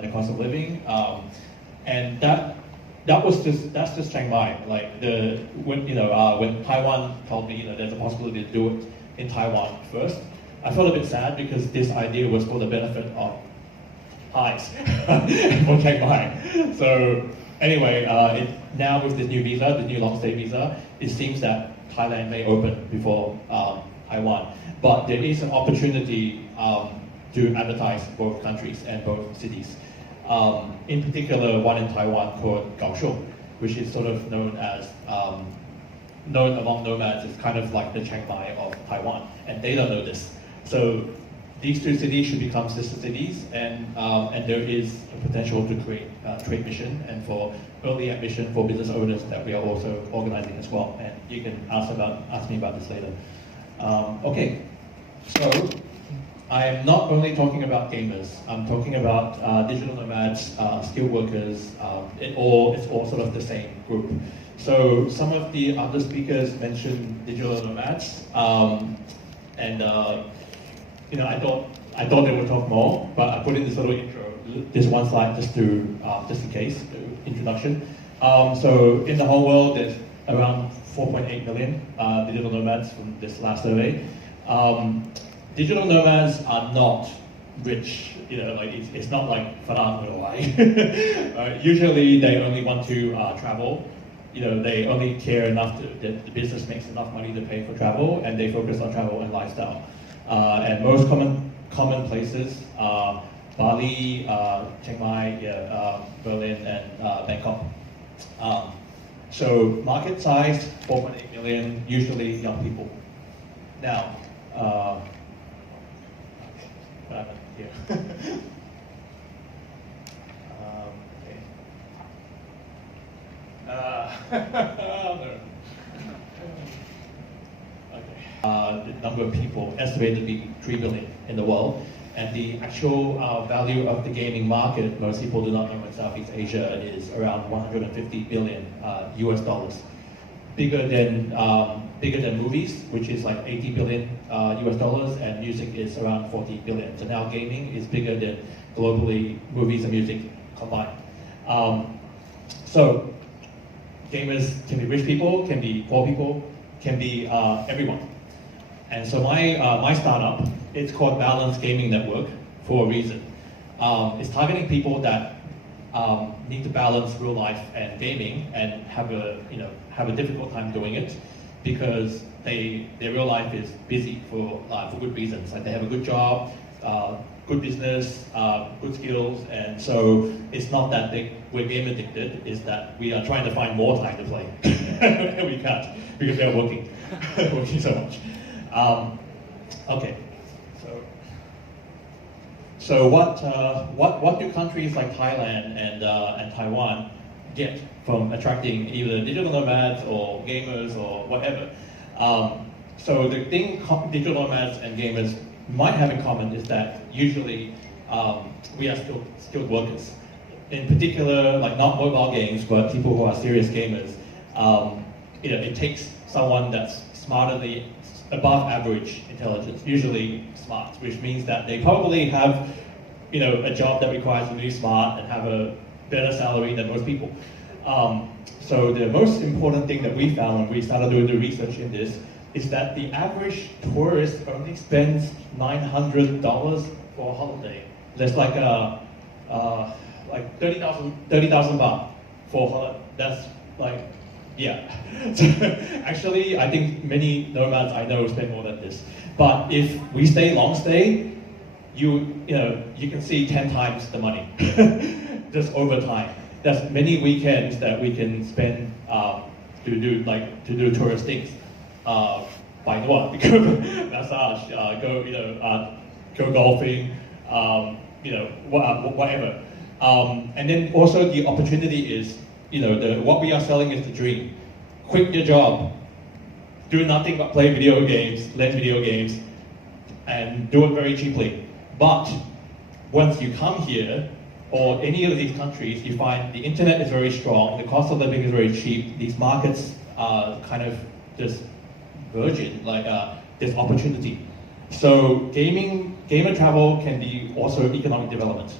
and the cost of living, and that's just Chiang Mai. Like when Taiwan told me there's a possibility to do it in Taiwan first, I felt a bit sad because this idea was for the benefit of Thais for Chiang Mai. So anyway, now with this new visa, the new long stay visa, it seems that Thailand may open before Taiwan, but there is an opportunity to advertise both countries and both cities. In particular, one in Taiwan called Kaohsiung, which is sort of known among nomads as kind of like the Chiang Mai of Taiwan, and they don't know this. So these two cities should become sister cities, and there is a potential to create trade mission and for early admission for business owners that we are also organizing as well. And you can ask me about this later. Okay, so I am not only talking about gamers. I'm talking about digital nomads, skilled workers. It's all sort of the same group. So some of the other speakers mentioned digital nomads, and I thought they would talk more, but I put in this little intro, this one slide just in case, introduction. So in the whole world, there's around 4.8 million digital nomads from this last survey. Digital nomads are not rich, it's not like Farhan or I. Usually they only want to travel. They only care enough that the business makes enough money to pay for travel, and they focus on travel and lifestyle. And most common places are Bali, Chiang Mai, Berlin, and Bangkok. So market size, 4.8 million, usually young people. Now, what happened here? The number of people estimated to be 3 billion in the world, and the actual value of the gaming market, most people do not know in Southeast Asia, is around 150 billion US dollars. Bigger than movies, which is like 80 billion US dollars, and music is around 40 billion. So now gaming is bigger than globally movies and music combined. So gamers can be rich people, can be poor people, can be everyone. And so my startup, it's called Balanced Gaming Network for a reason. It's targeting people that need to balance real life and gaming and have a difficult time doing it because their real life is busy for good reasons. Like they have a good job, good business, good skills, and so it's not that we're game addicted, it's that we are trying to find more time to play. And we can't because they're working so much. Okay, so what do countries like Thailand and Taiwan get from attracting either digital nomads or gamers or whatever? So the thing digital nomads and gamers might have in common is that usually we are skilled workers. In particular, like not mobile games, but people who are serious gamers. It takes someone that's above average intelligence, usually smart, which means that they probably have a job that requires them to be smart and have a better salary than most people. So the most important thing that we found when we started doing the research in this is that the average tourist only spends $900 for a holiday. That's like 30,000 baht for a holiday. That's like, yeah. So actually, I think many nomads I know spend more than this. But if we stay long stay, you can see 10 times the money just over time. There's many weekends that we can spend to do tourist things. By what? Go massage, go golfing, whatever. And then also the opportunity is, what we are selling is the dream. Quit your job, do nothing but play video games, learn video games, and do it very cheaply. But once you come here, or any of these countries, you find the internet is very strong, the cost of living is very cheap, these markets are kind of just virgin, there's opportunity. So gamer travel can be also economic development,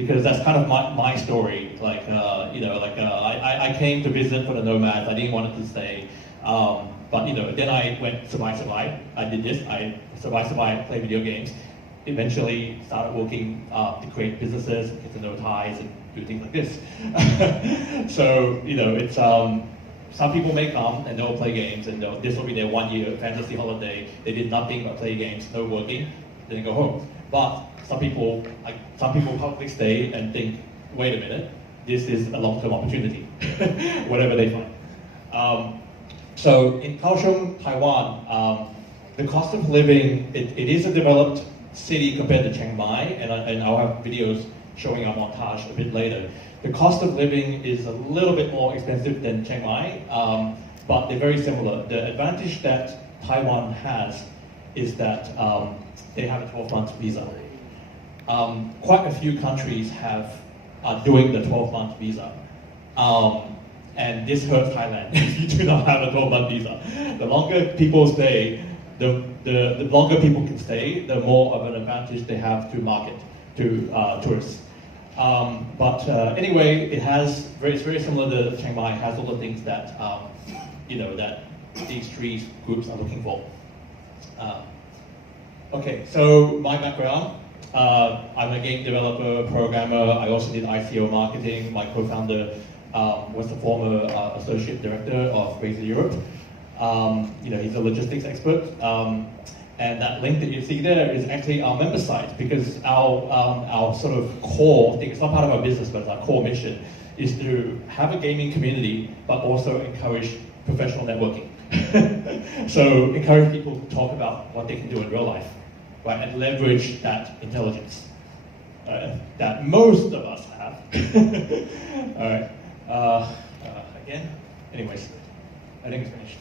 because that's kind of my story. Like, I came to visit for the nomads. I didn't want it to stay. But then I went survive. I did this. I survive, play video games. Eventually started working to create businesses, get to know Thais, and do things like this. So it's some people may come and they'll play games, and this will be their 1 year fantasy holiday. They did nothing but play games, no working, then go home. But some people probably stay and think, wait a minute, this is a long-term opportunity, whatever they find. So in Kaohsiung, Taiwan, the cost of living, it is a developed city compared to Chiang Mai, and I'll have videos showing our montage a bit later. The cost of living is a little bit more expensive than Chiang Mai, but they're very similar. The advantage that Taiwan has is that they have a 12-month visa. Quite a few countries are doing the 12-month visa. And this hurts Thailand if you do not have a 12-month visa. The longer people stay, the longer people can stay, the more of an advantage they have to market to tourists. Anyway, it's very similar to Chiang Mai. It has all the things that that these three groups are looking for. Okay, so my background. I'm a game developer, programmer. I also did ICO marketing. My co-founder was the former associate director of Razer Europe. He's a logistics expert. And that link that you see there is actually our member site, because our sort of core thing, it's not part of our business, but our core mission is to have a gaming community, but also encourage professional networking. So encourage people to talk about what they can do in real life, right, and leverage that intelligence that most of us have. All right. Again, anyways, I think it's finished.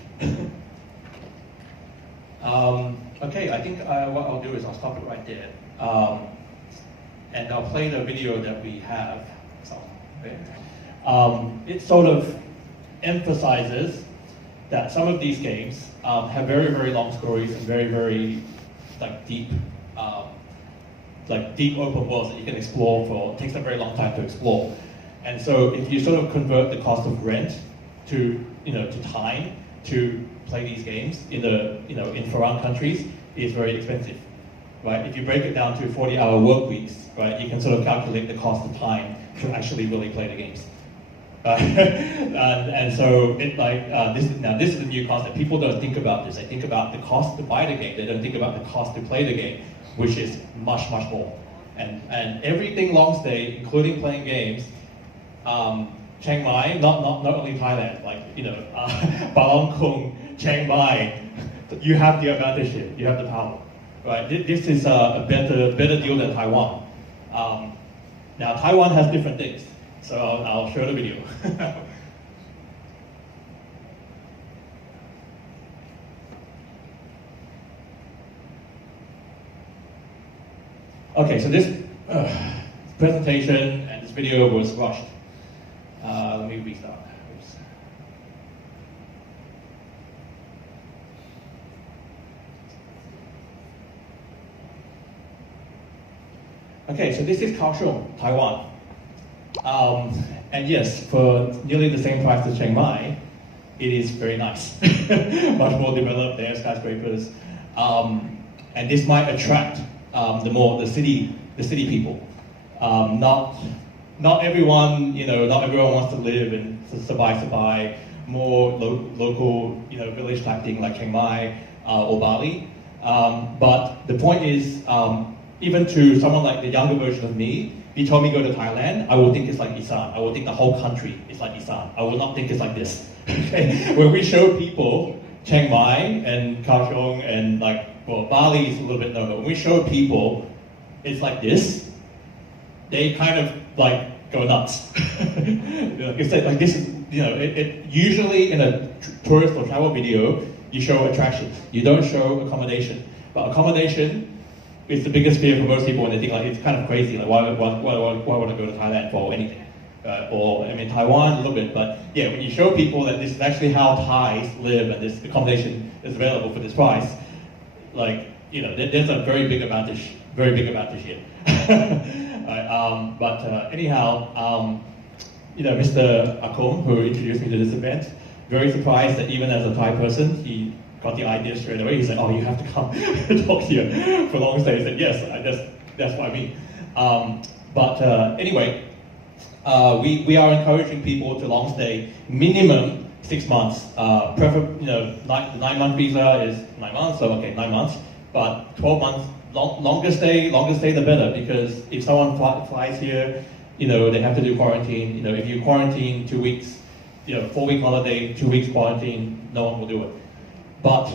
Okay, I think what I'll do is I'll stop it right there, and I'll play the video that we have. It sort of emphasizes that some of these games have very, very long stories and very, very deep open worlds that you can explore for. It takes a very long time to explore, and so if you sort of convert the cost of rent to time to play these games in foreign countries, is very expensive, right? If you break it down to 40-hour work weeks, right, you can sort of calculate the cost of time to actually really play the games. And so this is a new concept. People don't think about this. They think about the cost to buy the game. They don't think about the cost to play the game, which is much, much more. And everything long stay, including playing games, Chiang Mai, not only Thailand, Balong Kung, Chiang Mai, you have the advantage here. You have the power, right? This is a better deal than Taiwan. Now Taiwan has different things, so I'll show the video. Okay, so this presentation and this video was rushed. Let me restart. Oops. Okay, so this is Kaohsiung, Taiwan. And yes, for nearly the same price as Chiang Mai, it is very nice. Much more developed, there are skyscrapers. And this might attract the city people. Not everyone, not everyone wants to live in Sabai, more local, village type thing like Chiang Mai or Bali. But the point is, even to someone like the younger version of me, if you told me go to Thailand, I would think it's like Isan. I would think the whole country is like Isan. I would not think it's like this. Okay? When we show people Chiang Mai and Kaohsiung and Bali is a little bit known, but when we show people it's like this, they kind of go nuts. It's like this is, it usually in a tourist or travel video, you show attractions. You don't show accommodation. But accommodation is the biggest fear for most people when they think it's kind of crazy. Why would I go to Thailand for anything? Taiwan a little bit, but yeah, when you show people that this is actually how Thais live and this accommodation is available for this price, there's a very big advantage here. Right, but anyhow, Mr. Akom, who introduced me to this event, very surprised that even as a Thai person, he got the idea straight away. He said, "Oh, you have to come talk here for long stay." I said, "Yes, that's what I mean." But anyway, we are encouraging people to long stay minimum 6 months. The 9-month visa is 9 months, so okay, 9 months. But 12 months, longer stay the better, because if someone flies here, they have to do quarantine. If you quarantine 2 weeks, 4-week holiday, 2 weeks quarantine, no one will do it. But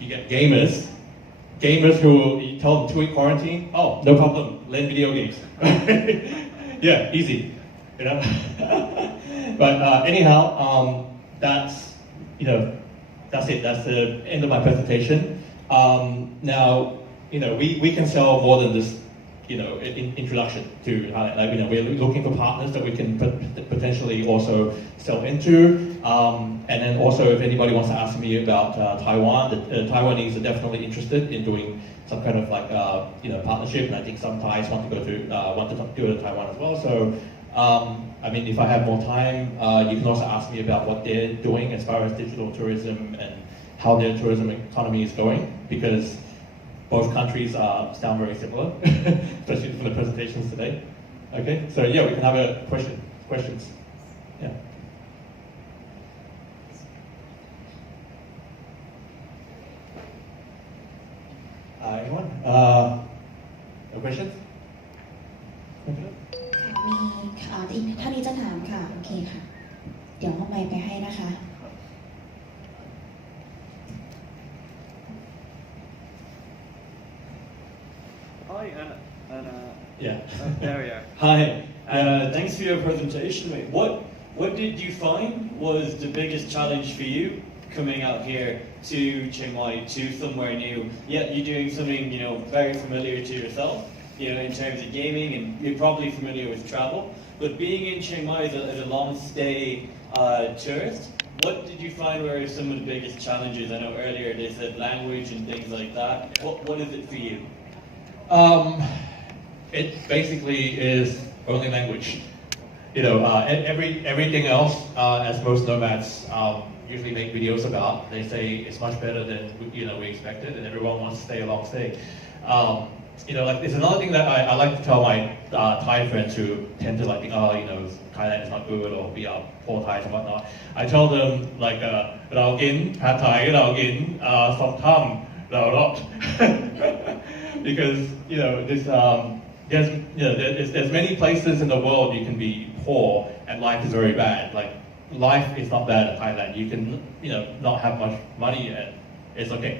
you get gamers who you tell them 2-week quarantine, oh, no problem, learn video games. Yeah, easy. But anyhow, that's it. That's the end of my presentation. Now, we can sell more than this, introduction to Thailand. We're looking for partners that we can potentially also sell into. And then also, if anybody wants to ask me about Taiwan, the Taiwanese are definitely interested in doing some kind of partnership, and I think some Thais want to go to Taiwan as well. So, if I have more time, you can also ask me about what they're doing as far as digital tourism and how their tourism economy is going, because both countries sound very similar, especially from the presentations today. Okay, so yeah, we can have a questions. Yeah. Anyone? No questions? มีท่านนี้จะถามค่ะโอเคค่ะเดี๋ยวเอาไมค์ไปให้นะคะ Hi, Anna. Yeah. There we are. Hi. Thanks for your presentation. What did you find was the biggest challenge for you coming out here to Chiang Mai, to somewhere new? Yeah, you're doing something very familiar to yourself, in terms of gaming, and you're probably familiar with travel. But being in Chiang Mai as a long stay tourist, what did you find were some of the biggest challenges? I know earlier they said language and things like that. What is it for you? It basically is only language. Everything else, as most nomads usually make videos about, they say it's much better than we expected, and everyone wants to stay a long stay. It's another thing that I like to tell my Thai friends who tend to think, Thailand is not good, or we are poor Thais and whatnot. I tell themเรากินผัดไทยเรากินส้มตำเราลด because there's many places in the world you can be poor and life is very bad. Life is not bad in Thailand. You can not have much money and it's okay.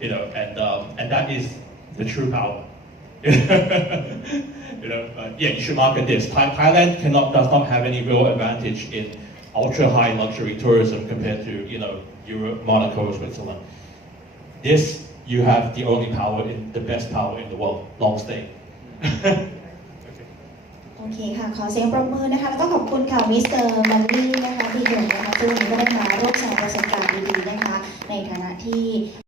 And that is the true power. You should market this. Thailand does not have any real advantage in ultra high luxury tourism compared to Europe, Monaco, Switzerland. This, you have the only power, the best power in the world. Long stay. โอเคค่ะขอเสียงปรบมือนะคะแล้วก็ขอบคุณค่ะมิสเตอร์มันนี่นะคะที่เก่งนะคะซึ่งวันนี้ก็ได้มาร่วมแชร์ประสบการณ์ดีๆนะคะในฐานะที่